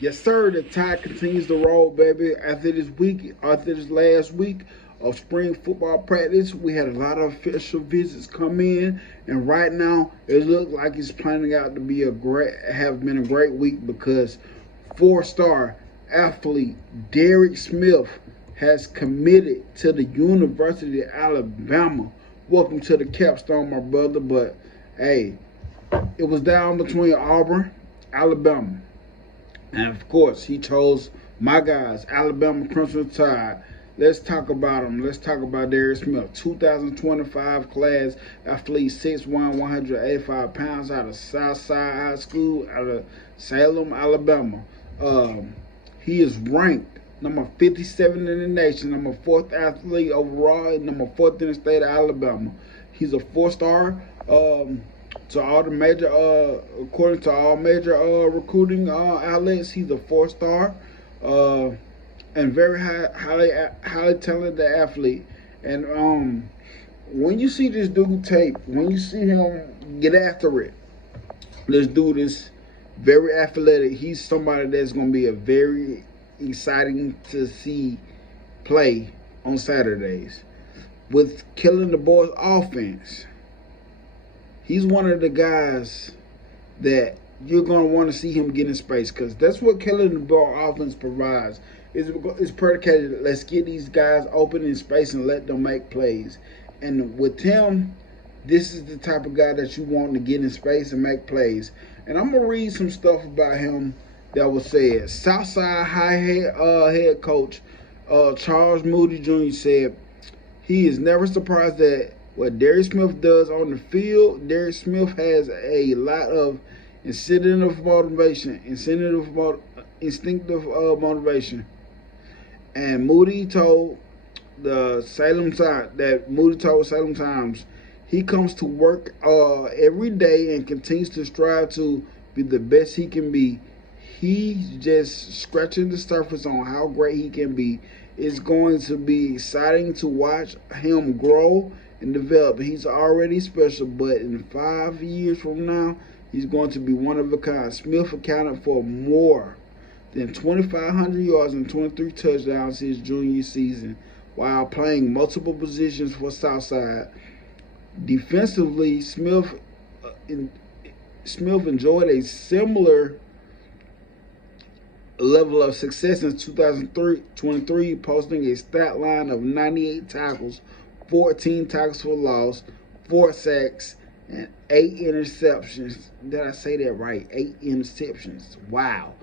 Yes, sir. The tide continues to roll, baby. After this last week of spring football practice, we had a lot of official visits come in, and right now it looks like it's planning out to be have been a great week because four-star athlete Derek Smith has committed to the University of Alabama. Welcome to the capstone, my brother. But hey, it was down between Auburn, Alabama. And of course, he chose my guys, Alabama Crimson Tide. Let's talk about him. Let's talk about Derek Smith, 2025 class athlete, 6'1", 185 pounds, out of Southside High School, out of Salem, Alabama. He is ranked number 57 in the nation, number 4th athlete overall, and number 4th in the state of Alabama. He's a four-star. To all the major, according to all major recruiting outlets, he's a four-star and very highly talented athlete. And when you see this dude tape, when you see him get after it, this dude is very athletic. He's somebody that's going to be a very exciting to see play on Saturdays with killing the boys' offense. He's one of the guys that you're going to want to see him get in space because that's what killing the ball offense provides. It's predicated, let's get these guys open in space and let them make plays. And with him, this is the type of guy that you want to get in space and make plays. And I'm going to read some stuff about him that was said. Southside High head coach Charles Moody Jr. said he is never surprised that what Derek Smith does on the field. Derek Smith has a lot of instinctive motivation. And Moody told Salem Times he comes to work every day and continues to strive to be the best he can be. He's just scratching the surface on how great he can be. It's going to be exciting to watch him grow and develop. He's already special, but in 5 years from now, he's going to be one of a kind. Smith accounted for more than 2,500 yards and 23 touchdowns his junior season while playing multiple positions for Southside. Defensively, Smith enjoyed a similar level of success in 2023, posting a stat line of 98 tackles, 14 tackles for loss, 4 sacks, and 8 interceptions. Did I say that right? 8 interceptions. Wow.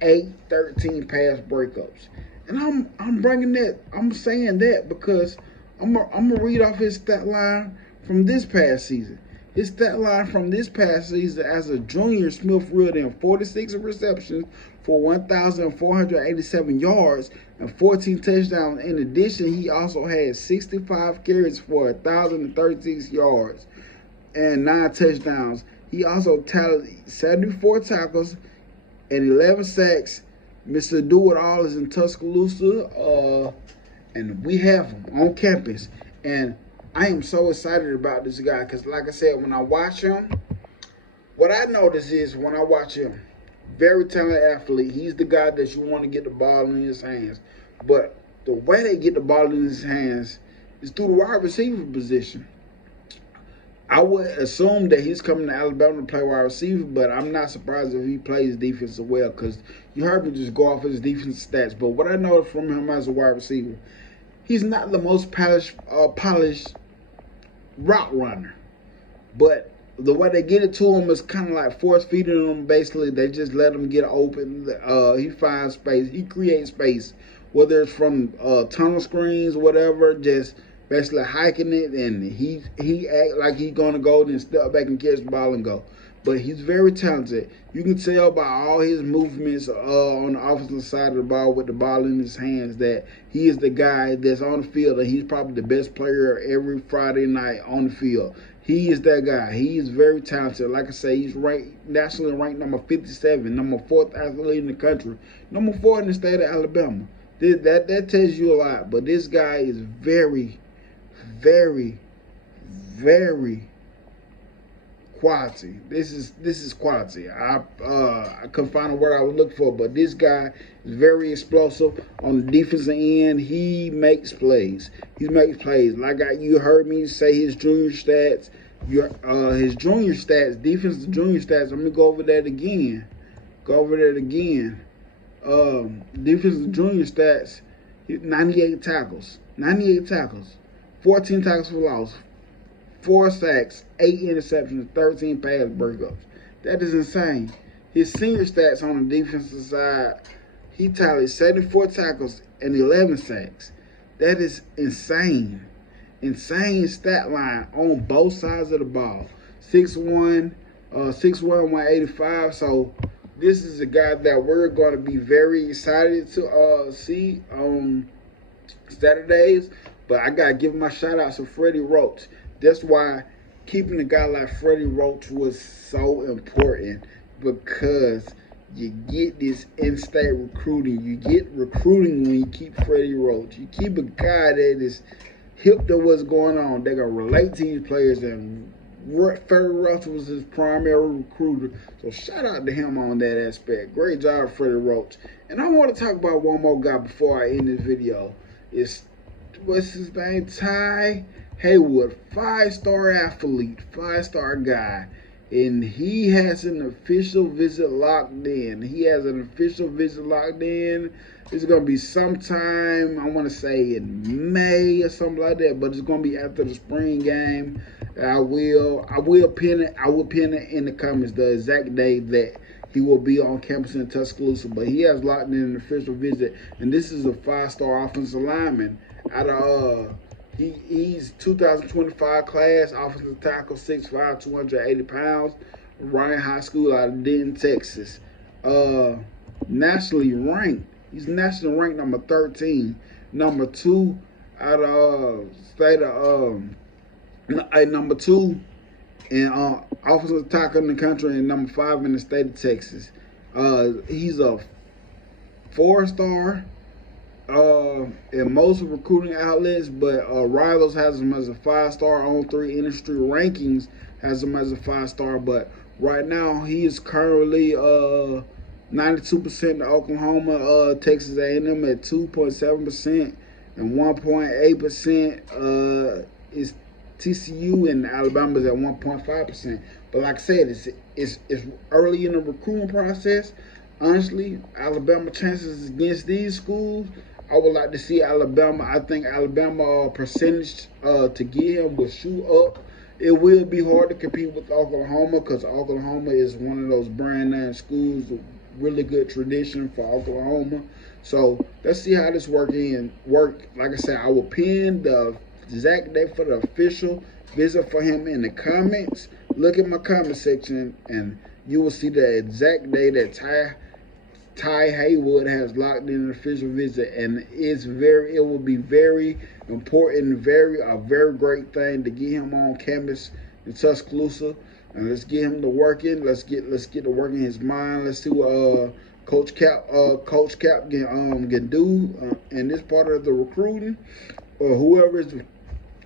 And 13 pass breakups. And I'm saying that because I'm gonna read off his stat line from this past season. His stat line from this past season as a junior, Smith reeled in 46 receptions for 1,487 yards and 14 touchdowns. In addition, he also had 65 carries for 1,036 yards and 9 touchdowns. He also tallied 74 tackles and 11 sacks. Mr. Do-It-All is in Tuscaloosa, and we have him on campus. And I am so excited about this guy because, like I said, when I watch him, what I notice is when I watch him, very talented athlete. He's the guy that you want to get the ball in his hands. But the way they get the ball in his hands is through the wide receiver position. I would assume that he's coming to Alabama to play wide receiver, but I'm not surprised if he plays defense well because you heard me just go off his defense stats. But what I know from him as a wide receiver, he's not the most polished route runner, but the way they get it to him is kind of like force feeding him. Basically, they just let him get open. He finds space. He creates space, whether it's from tunnel screens, whatever. Just basically hiking it, and he act like he's gonna go, then step back and catch the ball and go. But he's very talented. You can tell by all his movements on the offensive side of the ball with the ball in his hands that he is the guy that's on the field, and he's probably the best player every Friday night on the field. He is that guy. He is very talented. Like I say, he's nationally ranked number 57, number 4th athlete in the country, number 4 in the state of Alabama. That tells you a lot. But this guy is very, very, very quality. This is quality. I couldn't find a word I would look for, but this guy is very explosive on the defensive end. He makes plays. He makes plays. Like you heard me say his junior stats. His junior stats, defensive junior stats. Let me go over that again. Defensive junior stats. 98 tackles. 14 tackles for loss. 4 sacks, 8 interceptions, 13 pass breakups. That is insane. His senior stats on the defensive side, he tallied 74 tackles and 11 sacks. That is insane. Insane stat line on both sides of the ball. 6'1", 185. So this is a guy that we're going to be very excited to see on Saturdays. But I got to give my shout out to Freddie Roach. That's why keeping a guy like Freddie Roach was so important, because you get this in-state recruiting. You get recruiting when you keep Freddie Roach. You keep a guy that is hip to what's going on. They're going to relate to these players, and Freddie Roach was his primary recruiter. So shout out to him on that aspect. Great job, Freddie Roach. And I want to talk about one more guy before I end this video. What's his name? Ty Haywood, 5-star athlete, 5-star guy. And he has an official visit locked in. It's going to be sometime, I want to say in May or something like that, but it's going to be after the spring game. I will pin it in the comments, the exact day that he will be on campus in Tuscaloosa. But he has locked in an official visit, and this is a 5-star offensive lineman out of he's 2025 class, offensive tackle, 6'5", 280 pounds, Ryan High School out of Denton, Texas. Nationally ranked. He's nationally ranked number 13, number 2 out of state of number 2 in offensive tackle in the country, and number 5 in the state of Texas. He's a 4-star. In most recruiting outlets, but Rivals has him as a 5-star. On 3 industry rankings has him as a 5-star, but right now he is currently 92% to Oklahoma, Texas A&M at 2.7%, and 1.8% is TCU, and Alabama's at 1.5%. But like I said, it's early in the recruiting process. Honestly, Alabama chances against these schools, I would like to see Alabama. I think Alabama percentage to get him will shoot up. It will be hard to compete with Oklahoma, because Oklahoma is one of those brand name schools, really good tradition for Oklahoma. So let's see how this work. Like I said, I will pin the exact day for the official visit for him in the comments. Look at my comment section, and you will see the exact day that Ty Haywood has locked in an official visit, and it will be very important, a very great thing to get him on campus in Tuscaloosa, and let's get him to working. Let's get to working his mind. Let's see what Coach Cap can do in this part of the recruiting, or whoever is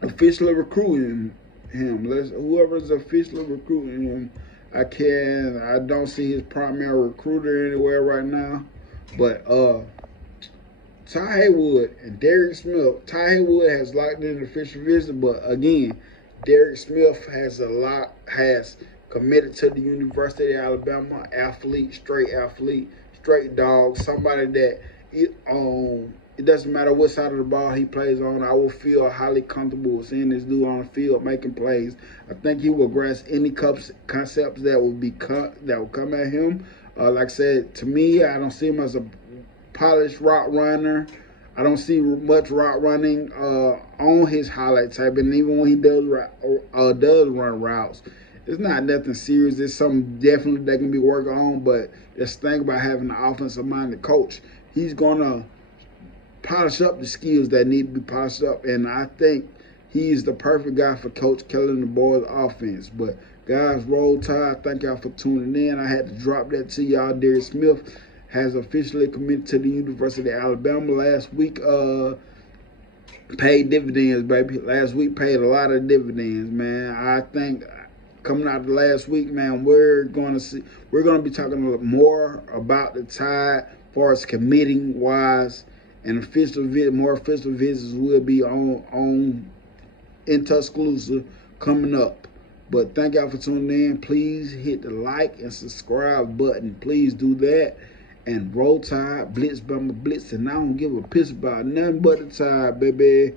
officially recruiting him. Whoever is officially recruiting him. I don't see his primary recruiter anywhere right now. But Ty Haywood and Derick Smith. Ty Haywood has locked in an official visit, but again, Derick Smith has committed to the University of Alabama. Straight dog, somebody that it doesn't matter what side of the ball he plays on. I will feel highly comfortable seeing this dude on the field making plays. I think he will grasp any concepts that will come at him. Like I said, to me, I don't see him as a polished route runner. I don't see much route running on his highlight tape, and even when he does run routes, it's not nothing serious. It's something definitely that can be worked on. But just think about having an offensive-minded coach. He's gonna polish up the skills that need to be polished up, and I think he's the perfect guy for Coach Kelly and the boys' offense. But guys, roll tide. Thank y'all for tuning in. I had to drop that to y'all. Derick Smith has officially committed to the University of Alabama. Last week paid dividends, baby. Last week paid a lot of dividends, man. I think coming out of last week, man, we're gonna be talking a little more about the Tide, as far as committing wise, and more official visits will be on in Tuscaloosa coming up. But thank y'all for tuning in. Please hit the like and subscribe button. Please do that. And roll Tide, Blitz, Bama, Blitz. And I don't give a piss about nothing but the Tide, baby.